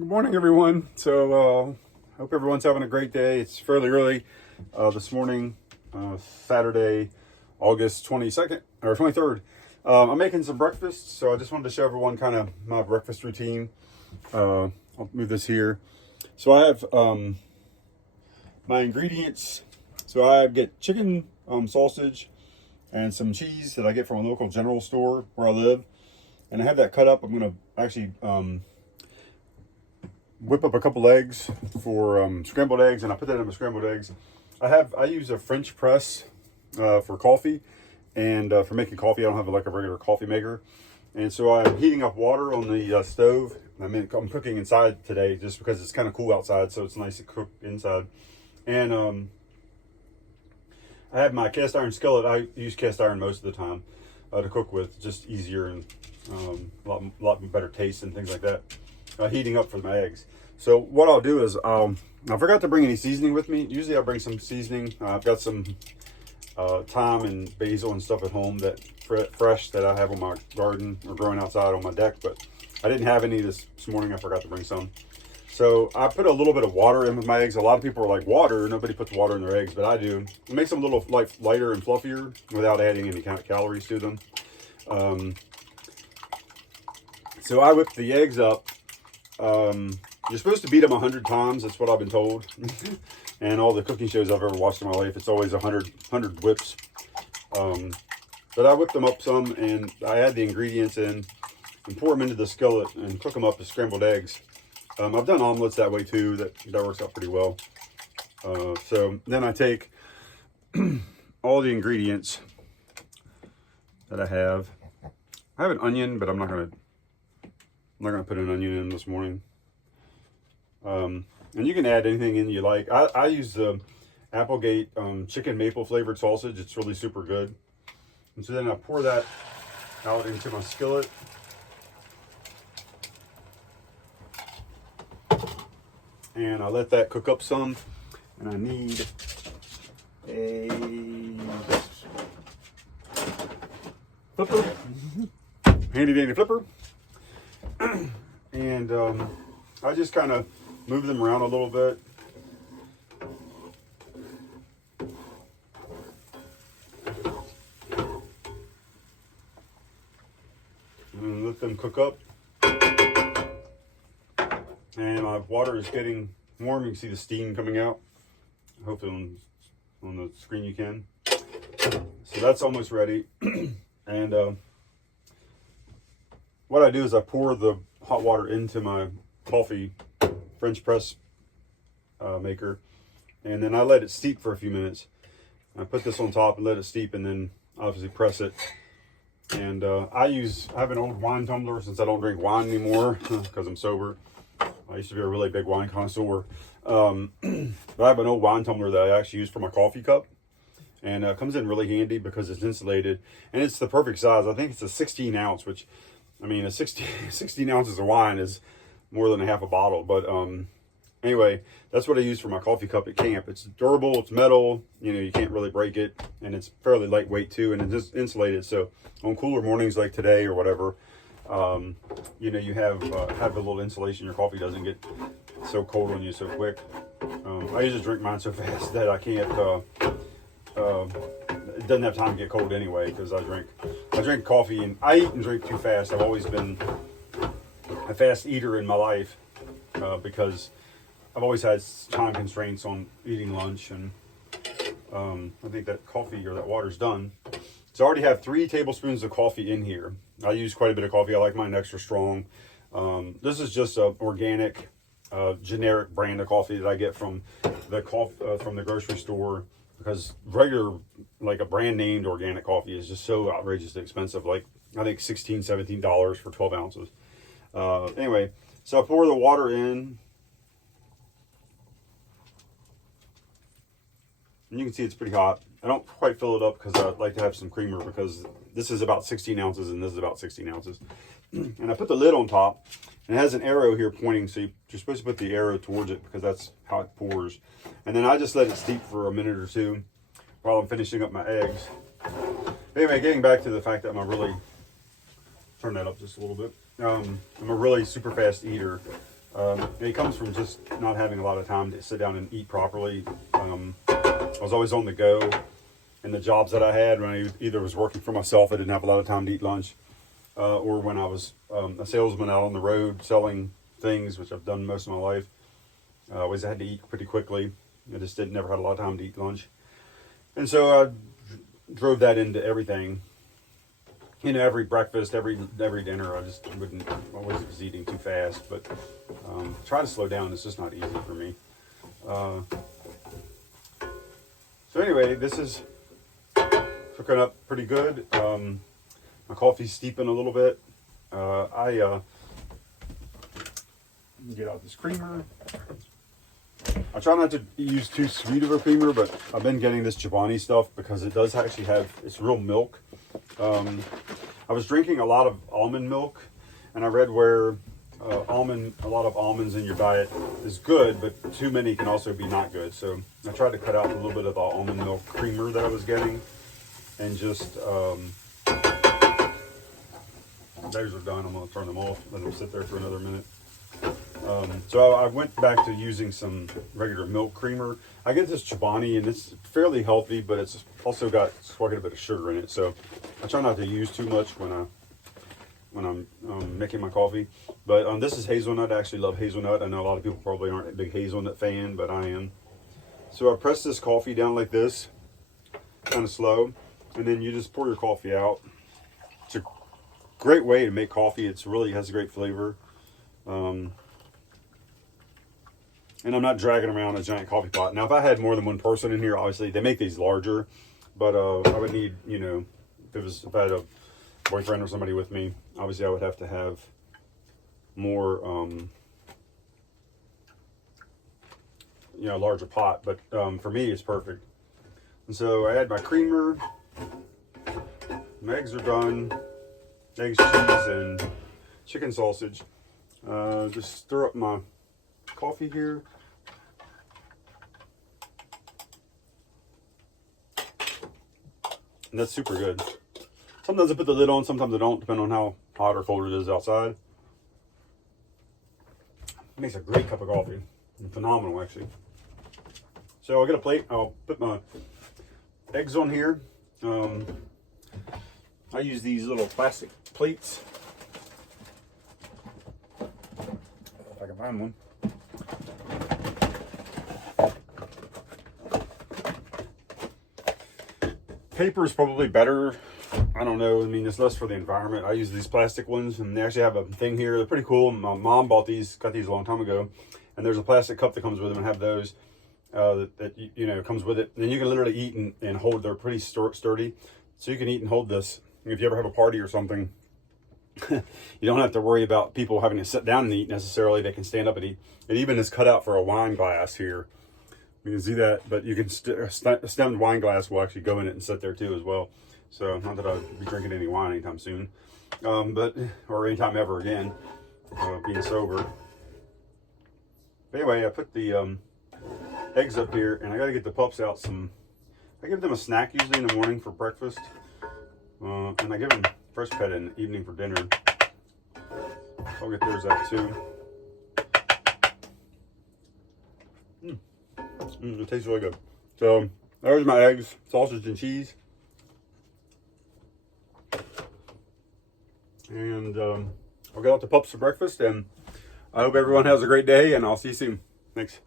Good morning, everyone. So, hope everyone's having a great day. It's fairly early this morning, Saturday, August 22nd or 23rd. I'm making some breakfast, so I just wanted to show everyone kind of my breakfast routine. I'll move this here. So, I have my ingredients. So, I get chicken sausage and some cheese that I get from a local general store where I live. And I have that cut up. I'm going to actually whip up a couple eggs for scrambled eggs, and I put that in my scrambled eggs. I use a French press for coffee, and for making coffee I don't have like a regular coffee maker. And so I'm heating up water on the stove. I'm cooking inside today just because it's kind of cool outside, so it's nice to cook inside. And I have my cast iron skillet. I use cast iron most of the time to cook with, just easier and a lot better taste and things like that. Heating up for my eggs. So what I'll do is I forgot to bring any seasoning with me. Usually I bring some seasoning. I've got some thyme and basil and stuff at home that fresh that I have on my garden or growing outside on my deck, but I didn't have any this morning. I forgot to bring some. So I put a little bit of water in with my eggs. A lot of people are like, water? Nobody puts water in their eggs, but I do. It makes them a little lighter and fluffier without adding any kind of calories to them. So I whip the eggs up. You're supposed to beat them 100 times. That's what I've been told. And all the cooking shows I've ever watched in my life, it's always 100 whips. But I whipped them up some, and I add the ingredients in and pour them into the skillet and cook them up as scrambled eggs. I've done omelets that way too. That works out pretty well. So then I take all the ingredients that I have. I have an onion, but I'm not gonna put an onion in this morning. And you can add anything in you like. I use the Applegate chicken maple flavored sausage. It's really super good. And so then I pour that out into my skillet. And I let that cook up some. And I need a flipper. Handy dandy flipper. And I just kind of move them around a little bit. And let them cook up. And my water is getting warm. You can see the steam coming out. Hopefully on the screen you can. So that's almost ready. And what I do is I pour the hot water into my coffee French press maker, and then I let it steep for a few minutes. I put this on top and let it steep, and then obviously press it. And I have an old wine tumbler since I don't drink wine anymore because I'm sober. I used to be a really big wine connoisseur. But I have an old wine tumbler that I actually use for my coffee cup. And it comes in really handy because it's insulated. And it's the perfect size. I think it's a 16 ounce, which, I mean, 16 ounces of wine is more than a half a bottle. But anyway, that's what I use for my coffee cup at camp. It's durable, it's metal, you can't really break it. And it's fairly lightweight too, and it's just insulated. So on cooler mornings like today or whatever, you have a little insulation. Your coffee doesn't get so cold on you so quick. I usually drink mine so fast that I can't, it doesn't have time to get cold anyway, because I drink coffee, and I eat and drink too fast. I've always been a fast eater in my life because I've always had time constraints on eating lunch, and I think that coffee or that water's done. So I already have 3 tablespoons of coffee in here. I use quite a bit of coffee. I like mine extra strong. This is just an organic, generic brand of coffee that I get from the grocery store, because regular, like a brand named organic coffee is just so outrageously expensive. Like I think $16-17 for 12 ounces. Anyway, so I pour the water in. And you can see it's pretty hot. I don't quite fill it up because I like to have some creamer, because this is about 16 ounces and this is about 16 ounces. And I put the lid on top, and it has an arrow here pointing, so you're supposed to put the arrow towards it because that's how it pours. And then I just let it steep for a minute or two while I'm finishing up my eggs. Anyway, getting back to the fact that turn that up just a little bit. I'm a really super fast eater. It comes from just not having a lot of time to sit down and eat properly. I was always on the go, and the jobs that I had when I either was working for myself, I didn't have a lot of time to eat lunch, or when I was a salesman out on the road selling things, which I've done most of my life. I always had to eat pretty quickly. I just never had a lot of time to eat lunch, and so I drove that into everything. You know, every breakfast, every dinner, I just wouldn't, always was eating too fast, but try to slow down. It's just not easy for me. So anyway, this is cooking up pretty good. My coffee's steeping a little bit. Get out this creamer. I try not to use too sweet of a creamer, but I've been getting this Chobani stuff because it does actually have, it's real milk. I was drinking a lot of almond milk, and I read where a lot of almonds in your diet is good, but too many can also be not good. So I tried to cut out a little bit of the almond milk creamer that I was getting, and just those are done. I'm going to turn them off, let them sit there for another minute. So I went back to using some regular milk creamer. I get this Chobani, and it's fairly healthy, but it's also got quite a bit of sugar in it. So I try not to use too much when I'm making my coffee. But this is hazelnut. I actually love hazelnut. I know a lot of people probably aren't a big hazelnut fan, but I am. So I press this coffee down like this, kind of slow, and then you just pour your coffee out. It's a great way to make coffee. It's really has a great flavor. And I'm not dragging around a giant coffee pot. Now, if I had more than one person in here, obviously they make these larger, but I would need, you know, if I had a boyfriend or somebody with me, obviously I would have to have more, you know, larger pot. But for me, it's perfect. And so I add my creamer. My eggs are done. Eggs, cheese, and chicken sausage. Just stir up my coffee here. And that's super good. Sometimes I put the lid on, sometimes I don't, depending on how hot or cold it is outside. It makes a great cup of coffee. Phenomenal, actually. So I'll get a plate. I'll put my eggs on here. I use these little plastic plates. If I can find one. Paper is probably better. I don't know. I mean, it's less for the environment. I use these plastic ones, and they actually have a thing here. They're pretty cool. My mom got these a long time ago, and there's a plastic cup that comes with them. And have those that you know comes with it. And then you can literally eat and hold. They're pretty sturdy, so you can eat and hold this. If you ever have a party or something, you don't have to worry about people having to sit down and eat necessarily. They can stand up and eat. It even is cut out for a wine glass here. You can see that, but you can a stemmed wine glass will actually go in it and sit there too as well. So not that I'll be drinking any wine anytime soon, or anytime ever again, being sober. But anyway, I put the eggs up here, and I got to get the pups out I give them a snack usually in the morning for breakfast, and I give them fresh pet in the evening for dinner. I'll get theirs out too. It tastes really good. So there's my eggs, sausage, and cheese. And I'll get out the pups for breakfast, and I hope everyone has a great day, and I'll see you soon. Thanks.